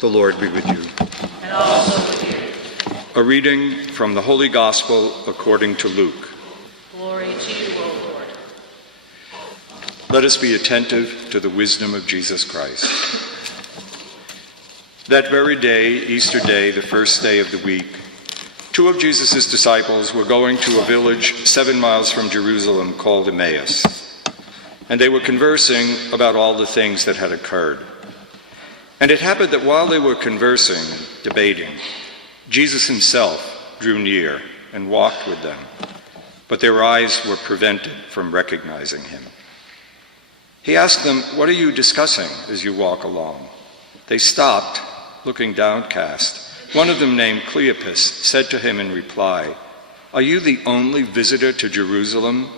The Lord be with you. And also with you. A reading from the Holy Gospel according to Luke. Glory to you, O Lord. Let us be attentive to the wisdom of Jesus Christ. That very day, Easter Day, the first day of the week, two of Jesus' disciples were going to a village 7 miles from Jerusalem called Emmaus, and they were conversing about all the things that had occurred. And it happened that while they were conversing, debating, Jesus himself drew near and walked with them, but their eyes were prevented from recognizing him. He asked them, "What are you discussing as you walk along?" They stopped, looking downcast. One of them, named Cleopas, said to him in reply, "Are you the only visitor to Jerusalem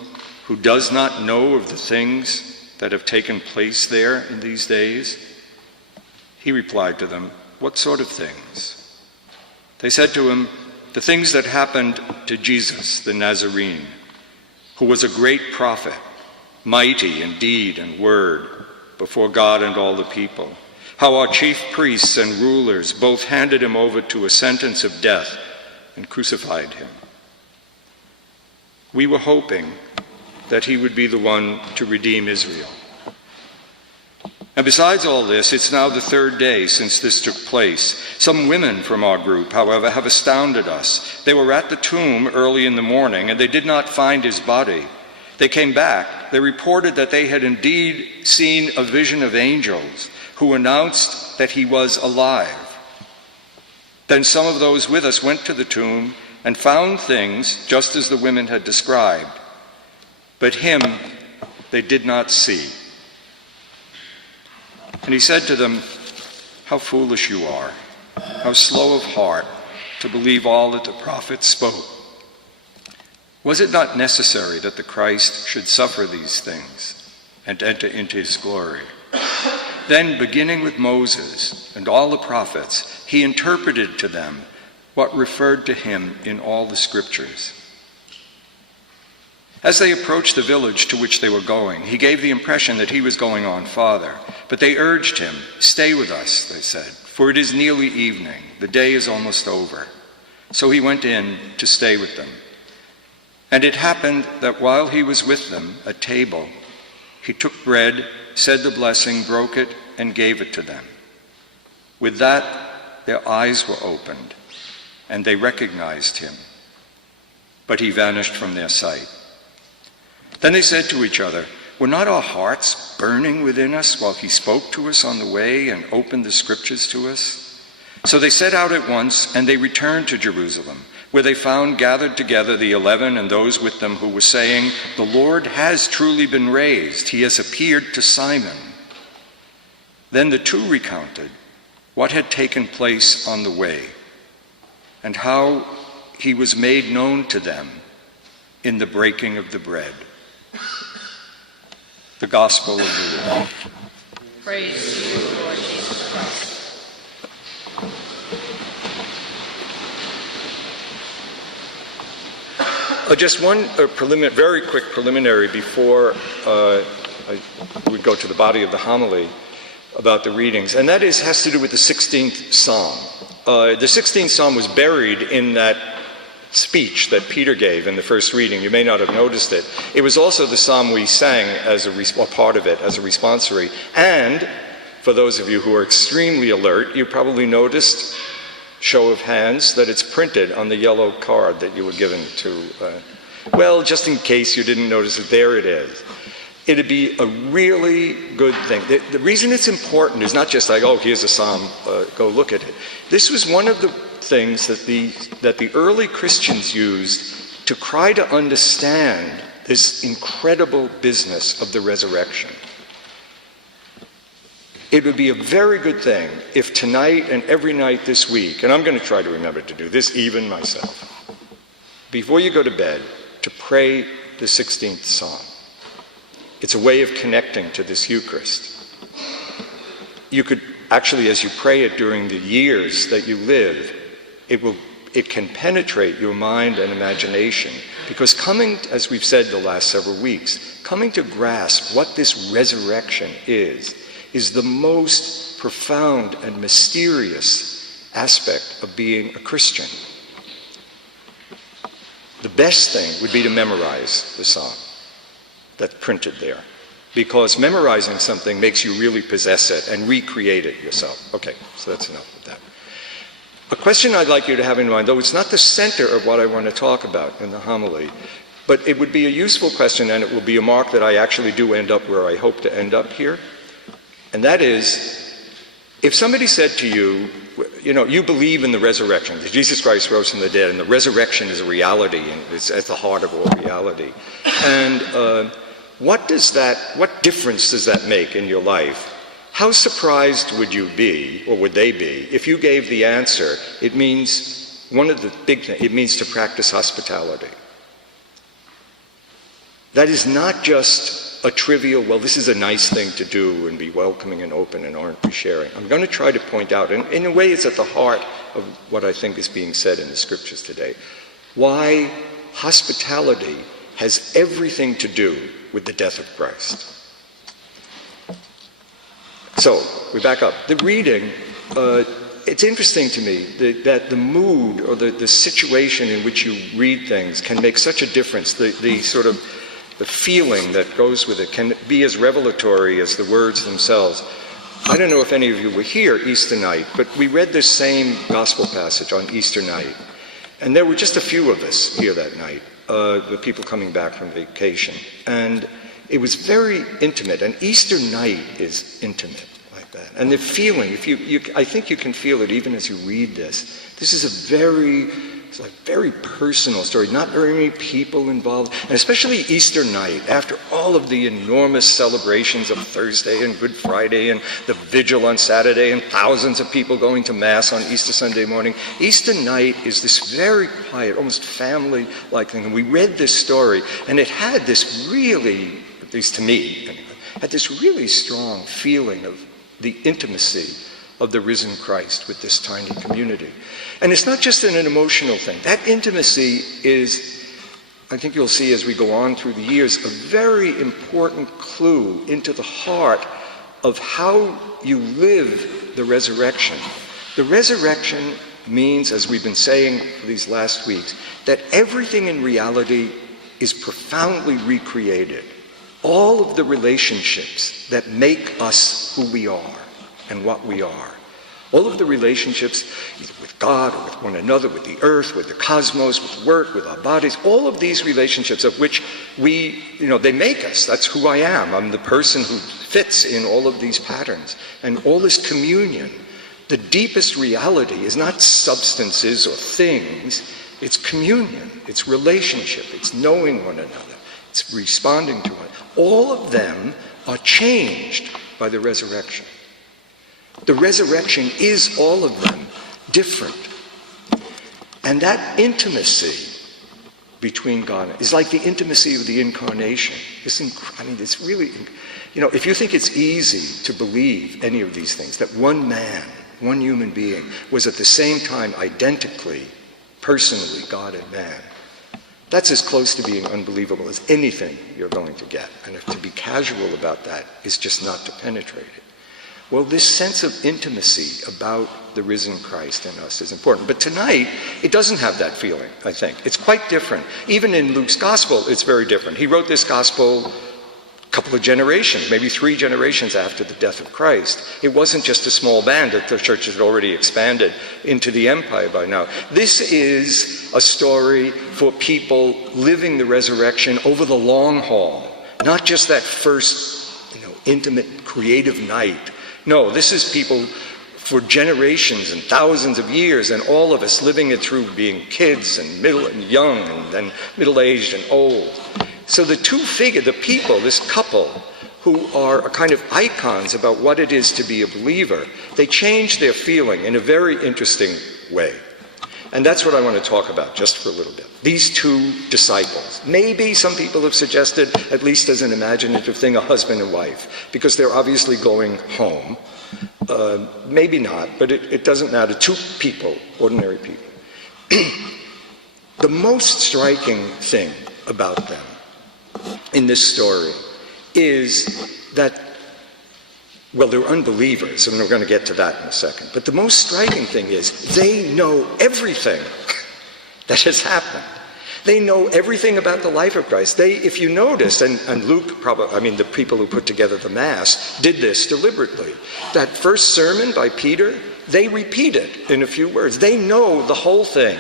who does not know of the things that have taken place there in these days?" He replied to them, "What sort of things?" They said to him, "The things that happened to Jesus the Nazarene, who was a great prophet, mighty in deed and word before God and all the people. How our chief priests and rulers both handed him over to a sentence of death and crucified him. We were hoping that he would be the one to redeem Israel. And besides all this, it's now the third day since this took place. Some women from our group, however, have astounded us. They were at the tomb early in the morning, and they did not find his body. They came back. They reported that they had indeed seen a vision of angels who announced that he was alive. Then some of those with us went to the tomb and found things just as the women had described, but him they did not see." And he said to them, "How foolish you are, how slow of heart to believe all that the prophets spoke. Was it not necessary that the Christ should suffer these things and enter into his glory?" Then, beginning with Moses and all the prophets, he interpreted to them what referred to him in all the scriptures. As they approached the village to which they were going, he gave the impression that he was going on farther. But they urged him, "Stay with us," they said, "for it is nearly evening. The day is almost over." So he went in to stay with them. And it happened that while he was with them at table, he took bread, said the blessing, broke it, and gave it to them. With that, their eyes were opened, and they recognized him. But he vanished from their sight. Then they said to each other, "Were not our hearts burning within us while he spoke to us on the way and opened the scriptures to us?" So they set out at once, and they returned to Jerusalem, where they found gathered together the 11 and those with them who were saying, "The Lord has truly been raised. He has appeared to Simon." Then the two recounted what had taken place on the way and how he was made known to them in the breaking of the bread. The Gospel of the Lord. Praise to you, Lord Jesus Christ. Just one very quick preliminary before we go to the body of the homily about the readings, and that has to do with the 16th Psalm. The 16th Psalm was buried in that speech that Peter gave in the first reading. You may not have noticed it. It was also the psalm we sang as a part of it as a responsory. And for those of you who are extremely alert, you probably noticed, show of hands, that it's printed on the yellow card that you were given to, well, just in case you didn't notice it, there it is. It'd be a really good thing. The reason it's important is not just like, oh, here's a psalm, go look at it. This was one of the things that the early Christians used to try to understand this incredible business of the resurrection. It would be a very good thing if tonight and every night this week, and I'm going to try to remember to do this even myself, before you go to bed, to pray the 16th Psalm. It's a way of connecting to this Eucharist. You could actually, as you pray it during the years that you live, it can penetrate your mind and imagination. Because coming, as we've said the last several weeks, coming to grasp what this resurrection is is the most profound and mysterious aspect of being a Christian. The best thing would be to memorize the psalm that's printed there, because memorizing something makes you really possess it and recreate it yourself. Okay, so that's enough of that. A question I'd like you to have in mind, though it's not the center of what I want to talk about in the homily, but it would be a useful question, and it will be a mark that I actually do end up where I hope to end up here. And that is, if somebody said to you, you believe in the resurrection, that Jesus Christ rose from the dead, and the resurrection is a reality, and it's at the heart of all reality. And what difference does that make in your life? How surprised would you be, or would they be, if you gave the answer, it means, one of the big things, it means to practice hospitality. That is not just a trivial, well, this is a nice thing to do and be welcoming and open and aren't we sharing. I'm going to try to point out, and in a way it's at the heart of what I think is being said in the scriptures today, why hospitality has everything to do with the death of Christ. So, we back up. The reading, it's interesting to me that the mood or the situation in which you read things can make such a difference. The sort of the feeling that goes with it can be as revelatory as the words themselves. I don't know if any of you were here Easter night, but we read this same gospel passage on Easter night. And there were just a few of us here that night, the people coming back from vacation. And it was very intimate, and Easter night is intimate like that. And the feeling, I think you can feel it even as you read this. This is a very personal story, not very many people involved, and especially Easter night, after all of the enormous celebrations of Thursday and Good Friday and the vigil on Saturday and thousands of people going to Mass on Easter Sunday morning. Easter night is this very quiet, almost family-like thing. And we read this story, and it had this really, at least to me, anyway, had this really strong feeling of the intimacy of the risen Christ with this tiny community. And it's not just an emotional thing. That intimacy is, I think you'll see as we go on through the years, a very important clue into the heart of how you live the resurrection. The resurrection means, as we've been saying for these last weeks, that everything in reality is profoundly recreated. All of the relationships that make us who we are and what we are. All of the relationships, either with God or with one another, with the earth, with the cosmos, with work, with our bodies, all of these relationships of which they make us. That's who I am. I'm the person who fits in all of these patterns. And all this communion, the deepest reality is not substances or things, it's communion, it's relationship, it's knowing one another, it's responding to one. All of them are changed by the resurrection. The resurrection is, all of them, different. And that intimacy between God is like the intimacy of the incarnation. It's really, if you think it's easy to believe any of these things, that one man, one human being, was at the same time identically, personally, God and man, that's as close to being unbelievable as anything you're going to get. And to be casual about that is just not to penetrate it. Well, this sense of intimacy about the risen Christ in us is important. But tonight, it doesn't have that feeling, I think. It's quite different. Even in Luke's gospel, it's very different. He wrote this gospel a couple of generations, maybe 3 generations after the death of Christ. It wasn't just a small band that the church had already expanded into the empire by now. This is a story for people living the resurrection over the long haul, not just that first, intimate, creative night. No, this is people for generations and thousands of years, and all of us living it through being kids and middle and young and then middle-aged and old. So the the people, this couple, who are kind of icons about what it is to be a believer, they change their feeling in a very interesting way. And that's what I want to talk about just for a little bit. These 2 disciples. Maybe some people have suggested, at least as an imaginative thing, a husband and wife, because they're obviously going home. Maybe not, but it doesn't matter. 2 people, ordinary people. The most striking thing about them in this story is that Well, they're unbelievers, and we're going to get to that in a second. But the most striking thing is they know everything that has happened. They know everything about the life of Christ. If you notice, and Luke the people who put together the Mass did this deliberately. That first sermon by Peter, they repeat it in a few words. They know the whole thing.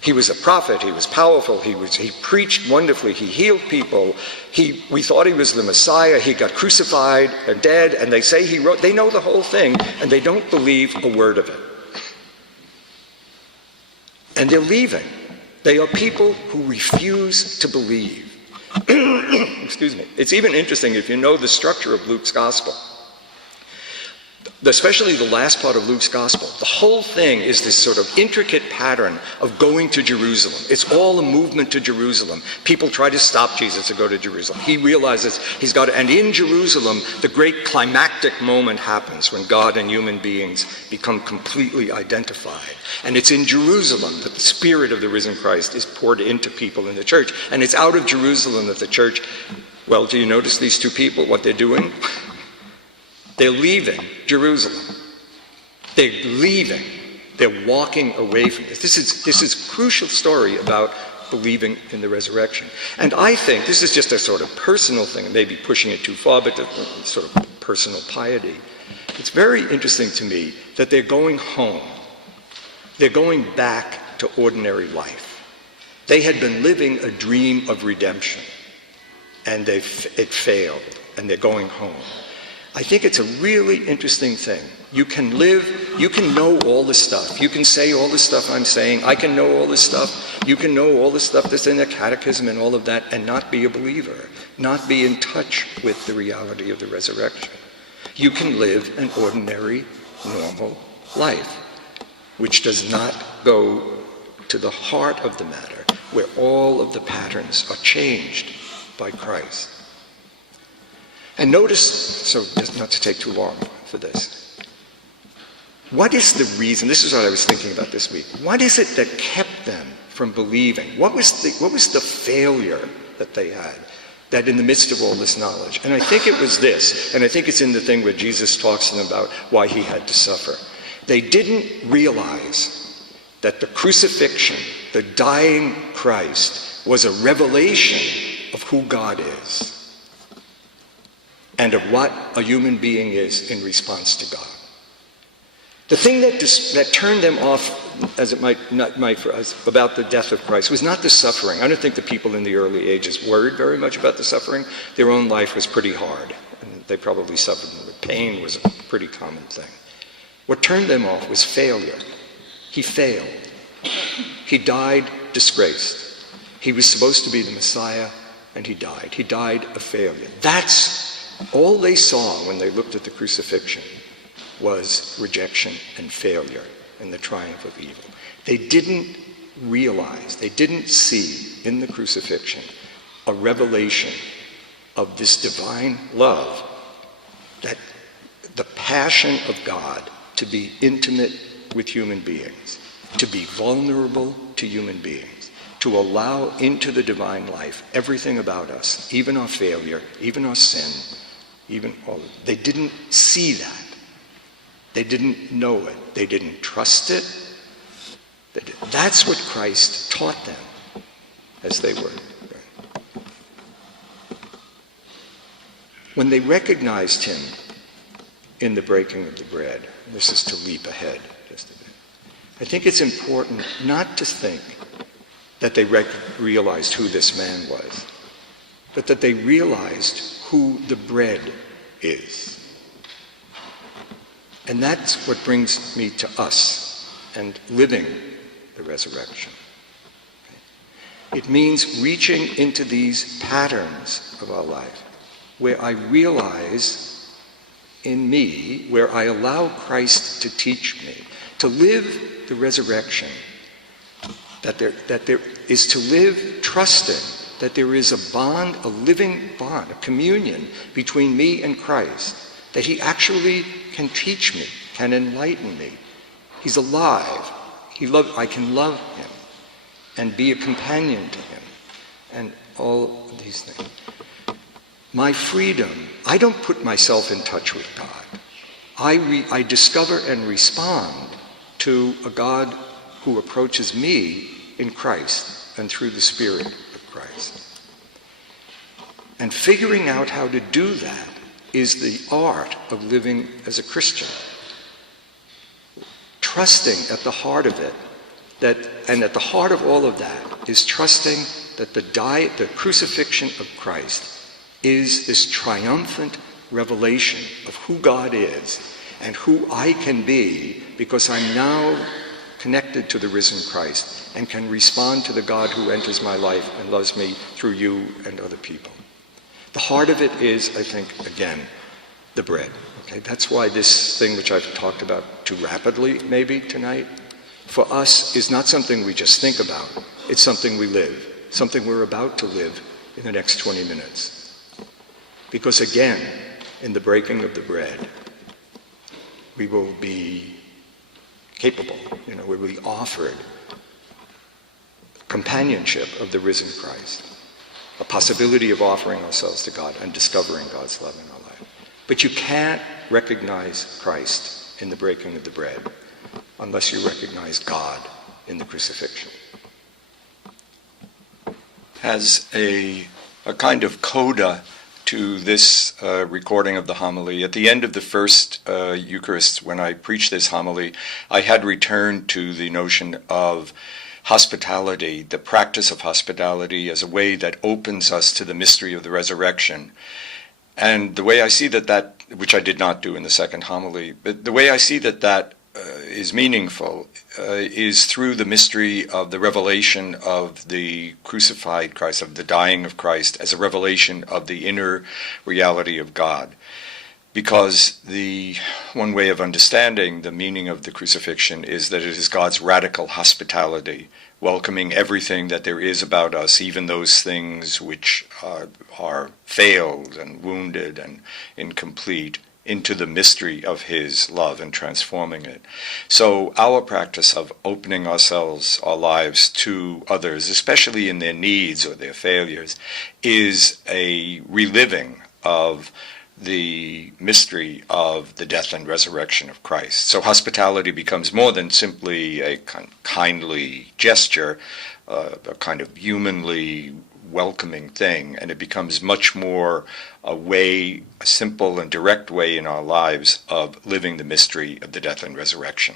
He was a prophet, he was powerful, he preached wonderfully, he healed people, we thought he was the Messiah, he got crucified and dead, and they say they know the whole thing, and they don't believe a word of it. And they're leaving. They are people who refuse to believe. Excuse me. It's even interesting if you know the structure of Luke's gospel. Especially the last part of Luke's gospel. The whole thing is this sort of intricate pattern of going to Jerusalem. It's all a movement to Jerusalem. People try to stop Jesus to go to Jerusalem. He realizes he's got to, and in Jerusalem, the great climactic moment happens when God and human beings become completely identified. And it's in Jerusalem that the Spirit of the risen Christ is poured into people in the church. And it's out of Jerusalem that the church, well, do you notice these two people, what they're doing? They're leaving Jerusalem. They're leaving. They're walking away from it. This is a crucial story about believing in the resurrection. And I think, this is just a sort of personal thing, maybe pushing it too far, but sort of personal piety. It's very interesting to me that they're going home. They're going back to ordinary life. They had been living a dream of redemption, and it failed, and they're going home. I think it's a really interesting thing. You can know all this stuff. You can say all the stuff I'm saying. I can know all this stuff. You can know all the stuff that's in the catechism and all of that and not be a believer, not be in touch with the reality of the resurrection. You can live an ordinary, normal life, which does not go to the heart of the matter, where all of the patterns are changed by Christ. And notice, so just not to take too long for this, what is the reason, this is what I was thinking about this week, what is it that kept them from believing? What was the failure that they had, that in the midst of all this knowledge? And I think it was this, and I think it's in the thing where Jesus talks to them about why he had to suffer. They didn't realize that the crucifixion, the dying Christ, was a revelation of who God is and of what a human being is in response to God. The thing that turned them off, as it might for us, about the death of Christ was not the suffering. I don't think the people in the early ages worried very much about the suffering. Their own life was pretty hard, and they probably suffered. Pain was a pretty common thing. What turned them off was failure. He failed. He died disgraced. He was supposed to be the Messiah, and he died. He died a failure. That's all they saw when they looked at the crucifixion, was rejection and failure and the triumph of evil. They didn't realize, they didn't see in the crucifixion a revelation of this divine love, that the passion of God to be intimate with human beings, to be vulnerable to human beings, to allow into the divine life everything about us, even our failure, even our sin, even all of it. They didn't see that. They didn't know it. They didn't trust it. That's what Christ taught them as they were. When they recognized him in the breaking of the bread, this is to leap ahead just a bit, I think it's important not to think that they realized who this man was, but that they realized who the bread is. And that's what brings me to us and living the resurrection. It means reaching into these patterns of our life where I realize in me, where I allow Christ to teach me, to live the resurrection, that there is to live trusting that there is a bond, a living bond, a communion between me and Christ, that he can teach me, can enlighten me. He's alive. I can love him and be a companion to him, and all of these things. my freedom, I don't put myself in touch with God. I discover and respond to a God who approaches me in Christ and through the Spirit of Christ. And figuring out how to do that is the art of living as a Christian. Trusting at the heart of it, and at the heart of all of that is trusting that the crucifixion of Christ is this triumphant revelation of who God is and who I can be because I'm now connected to the risen Christ and can respond to the God who enters my life and loves me through you and other people. The heart of it is, I think, again, the bread. Okay? That's why this thing which I've talked about too rapidly maybe tonight, for us is not something we just think about. It's something we live, something we're about to live in the next 20 minutes. Because again, in the breaking of the bread, we will be capable, we will be offered companionship of the risen Christ, a possibility of offering ourselves to God and discovering God's love in our life. But you can't recognize Christ in the breaking of the bread unless you recognize God in the crucifixion. As a kind of coda to this recording of the homily, at the end of the first Eucharist, when I preached this homily, I had returned to the notion of hospitality, the practice of hospitality as a way that opens us to the mystery of the resurrection. And the way I see that, which I did not do in the second homily, but the way I see that is meaningful is through the mystery of the revelation of the crucified Christ, of the dying of Christ, as a revelation of the inner reality of God. Because the one way of understanding the meaning of the crucifixion is that it is God's radical hospitality, welcoming everything that there is about us, even those things which are failed and wounded and incomplete, into the mystery of his love and transforming it. So our practice of opening ourselves, our lives to others, especially in their needs or their failures, is a reliving of the mystery of the death and resurrection of Christ. So hospitality becomes more than simply a kindly gesture, a kind of humanly welcoming thing, and it becomes much more a simple and direct way in our lives of living the mystery of the death and resurrection.